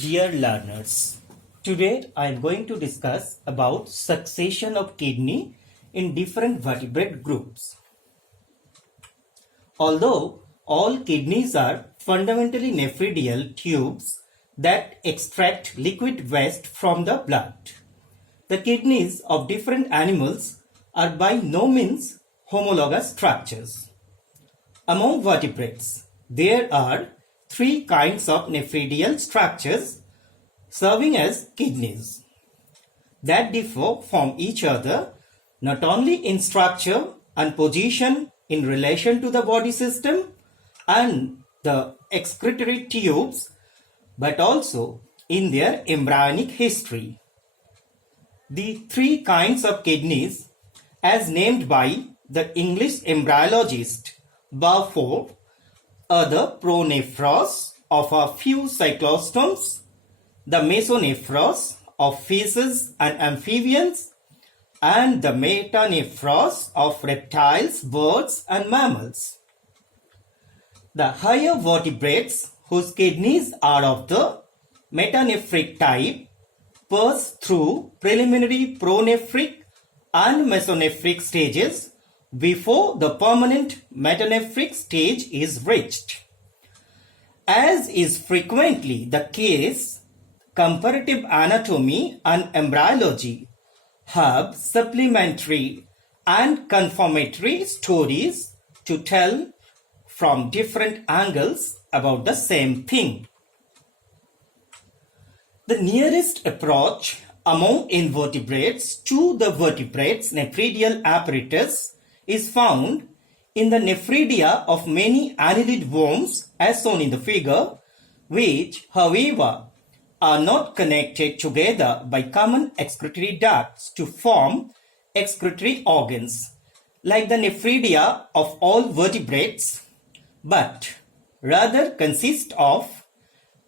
Dear learners, today I am going to discuss about succession of kidney in different vertebrate groups. Although all kidneys are fundamentally nephridial tubes that extract liquid waste from the blood, the kidneys of different animals are by no means homologous structures. Among vertebrates, there are three kinds of nephridial structures serving as kidneys that differ from each other not only in structure and position in relation to the body system and the excretory tubes, but also in their embryonic history. The three kinds of kidneys, as named by the English embryologist Balfour, are the pronephros of a few cyclostomes, the mesonephros of fishes and amphibians, and the metanephros of reptiles, birds, and mammals. The higher vertebrates whose kidneys are of the metanephric type pass through preliminary pronephric and mesonephric stages before the permanent metanephric stage is reached. As is frequently the case, comparative anatomy and embryology have supplementary and confirmatory stories to tell from different angles about the same thing. The nearest approach among invertebrates to the vertebrate's nephridial apparatus is found in the nephridia of many annelid worms as shown in the figure, which, however, are not connected together by common excretory ducts to form excretory organs, like the nephridia of all vertebrates, but rather consist of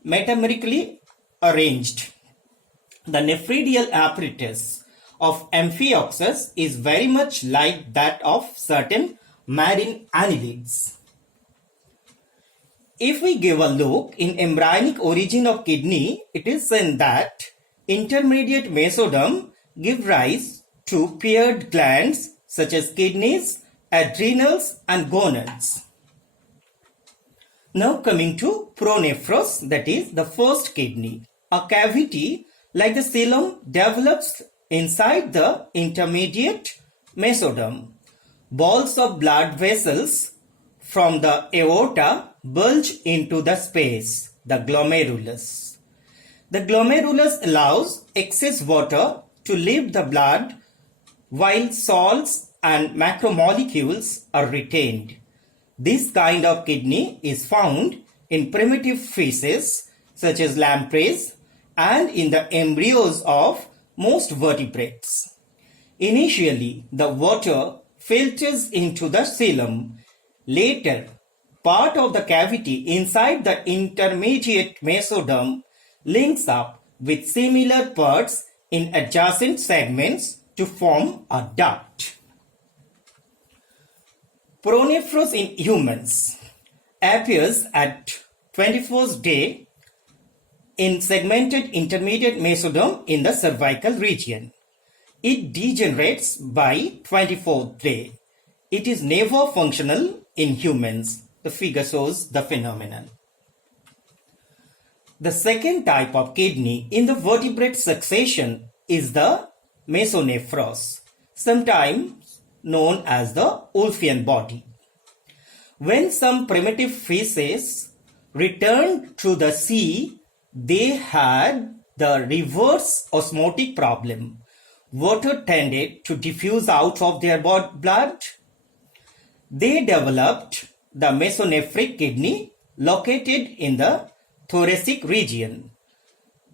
metamerically arranged. The nephridial apparatus of Amphioxus is very much like that of certain marine annelids. If we give a look in embryonic origin of kidney, it is seen that intermediate mesoderm give rise to paired glands such as kidneys, adrenals, and gonads. Now coming to pronephros, that is the first kidney. A cavity like the coelom develops inside the intermediate mesoderm. Balls of blood vessels from the aorta bulge into the space, the glomerulus. The glomerulus allows excess water to leave the blood while salts and macromolecules are retained. This kind of kidney is found in primitive fishes such as lampreys and in the embryos of most vertebrates. Initially, the water filters into the coelom. Later, part of the cavity inside the intermediate mesoderm links up with similar parts in adjacent segments to form a duct. Pronephros in humans appears at 21st day in segmented intermediate mesoderm in the cervical region. It degenerates by 24th day. It is never functional in humans. The figure shows the phenomenon. The second type of kidney in the vertebrate succession is the mesonephros, sometimes known as the Wolffian body. When some primitive fishes returned to the sea, they had the reverse osmotic problem. Water tended to diffuse out of their blood. They developed the mesonephric kidney located in the thoracic region.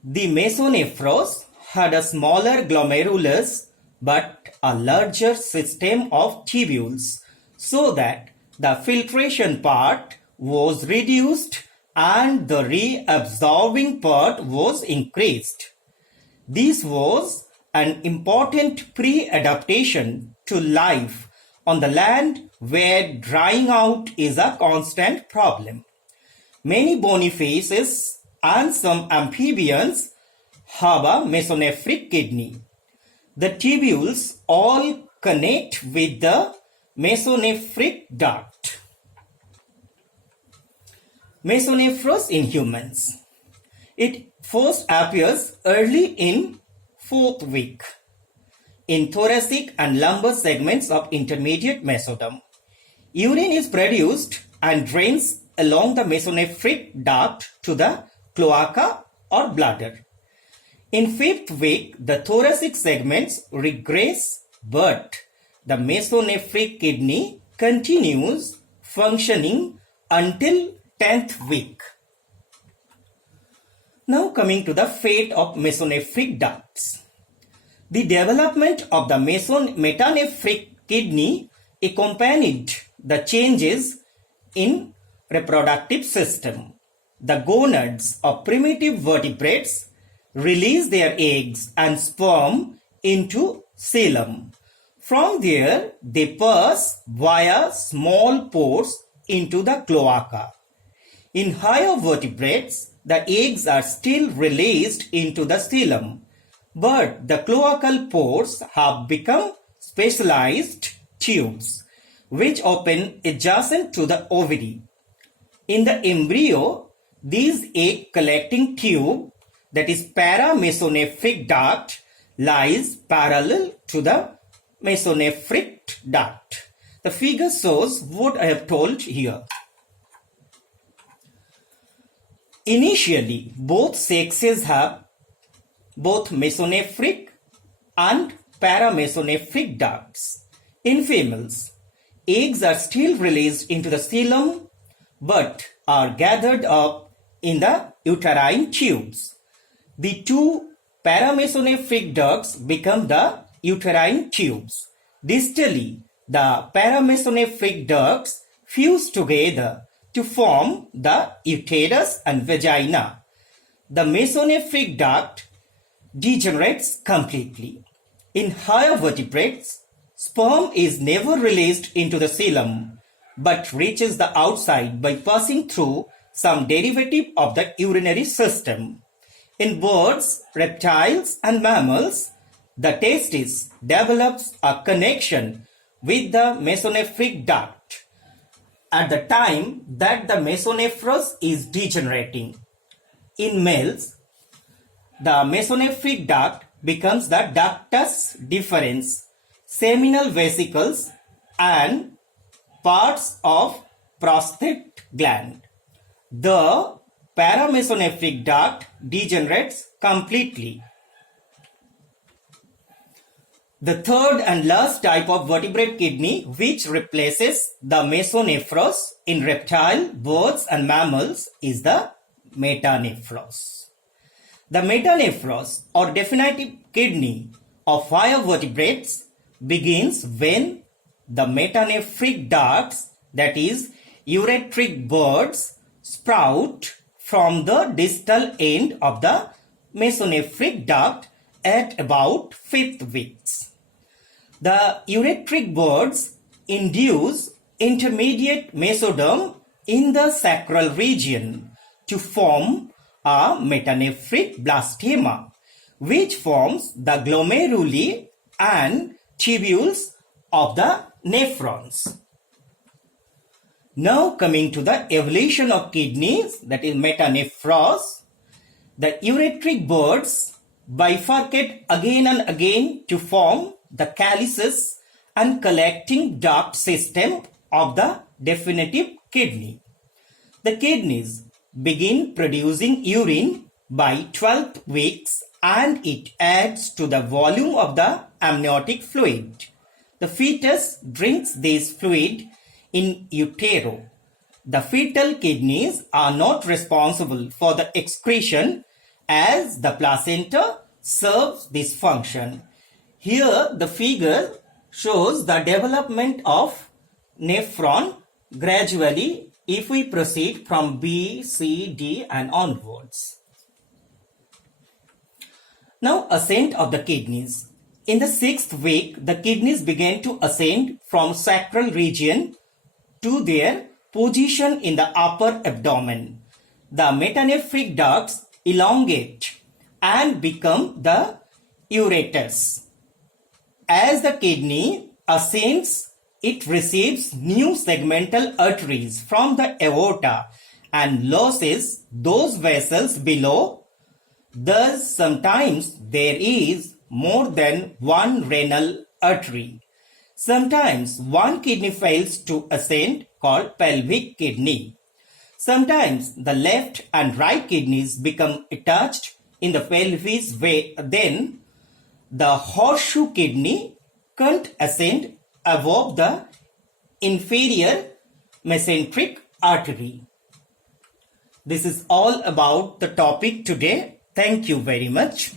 The mesonephros had a smaller glomerulus but a larger system of tubules, so that the filtration part was reduced and the reabsorbing part was increased. This was an important pre-adaptation to life on the land where drying out is a constant problem. Many bony fishes and some amphibians have a mesonephric kidney. The tubules all connect with the mesonephric duct. Mesonephros in humans. It first appears early in 4th week in thoracic and lumbar segments of intermediate mesoderm. Urine is produced and drains along the mesonephric duct to the cloaca or bladder. In 5th week, the thoracic segments regress, but the mesonephric kidney continues functioning until 10th week. Now coming to the fate of mesonephric ducts. The development of the metanephric kidney accompanied the changes in reproductive system. The gonads of primitive vertebrates release their eggs and sperm into xylem. From there, they pass via small pores into the cloaca. In higher vertebrates, the eggs are still released into the xylem, but the cloacal pores have become specialized tubes, which open adjacent to the ovary. In the embryo, these egg collecting tube, that is paramesonephric duct, lies parallel to the mesonephric duct. The figure shows what I have told here. Initially, both sexes have both mesonephric and paramesonephric ducts. In females, eggs are still released into the xylem but are gathered up in the uterine tubes. The two paramesonephric ducts become the uterine tubes. Distally, the paramesonephric ducts fuse together to form the uterus and vagina. The mesonephric duct degenerates completely. In higher vertebrates, sperm is never released into the xylem but reaches the outside by passing through some derivative of the urinary system. In birds, reptiles and mammals, the testis develops a connection with the mesonephric duct at the time that the mesonephros is degenerating. In males, the mesonephric duct becomes the ductus deferens, seminal vesicles and parts of prostate gland. The paramesonephric duct degenerates completely. The third and last type of vertebrate kidney which replaces the mesonephros in reptile, birds and mammals is the metanephros. The metanephros or definitive kidney of higher vertebrates begins when the metanephric ducts, that is ureteric buds, sprout from the distal end of the mesonephric duct at about 5th weeks. The ureteric buds induce intermediate mesoderm in the sacral region to form a metanephric blastema, which forms the glomeruli and tubules of the nephrons. Now coming to the evolution of kidneys, that is metanephros, the ureteric buds bifurcate again and again to form the calyces and collecting duct system of the definitive kidney. The kidneys begin producing urine by 12 weeks and it adds to the volume of the amniotic fluid. The fetus drinks this fluid in utero. The fetal kidneys are not responsible for the excretion as the placenta serves this function. Here the figure shows the development of nephron gradually if we proceed from B, C, D and onwards. Now ascent of the kidneys. In the 6th week, the kidneys began to ascend from sacral region to their position in the upper abdomen. the metanephric ducts elongate and become the ureters. As the kidney ascends, it receives new segmental arteries from the aorta and loses those vessels below. Thus, sometimes there is more than one renal artery. Sometimes one kidney fails to ascend, called pelvic kidney. Sometimes the left and right kidneys become attached in the pelvis way. Then the horseshoe kidney can't ascend above the inferior mesenteric artery. This is all about the topic today. Thank you very much.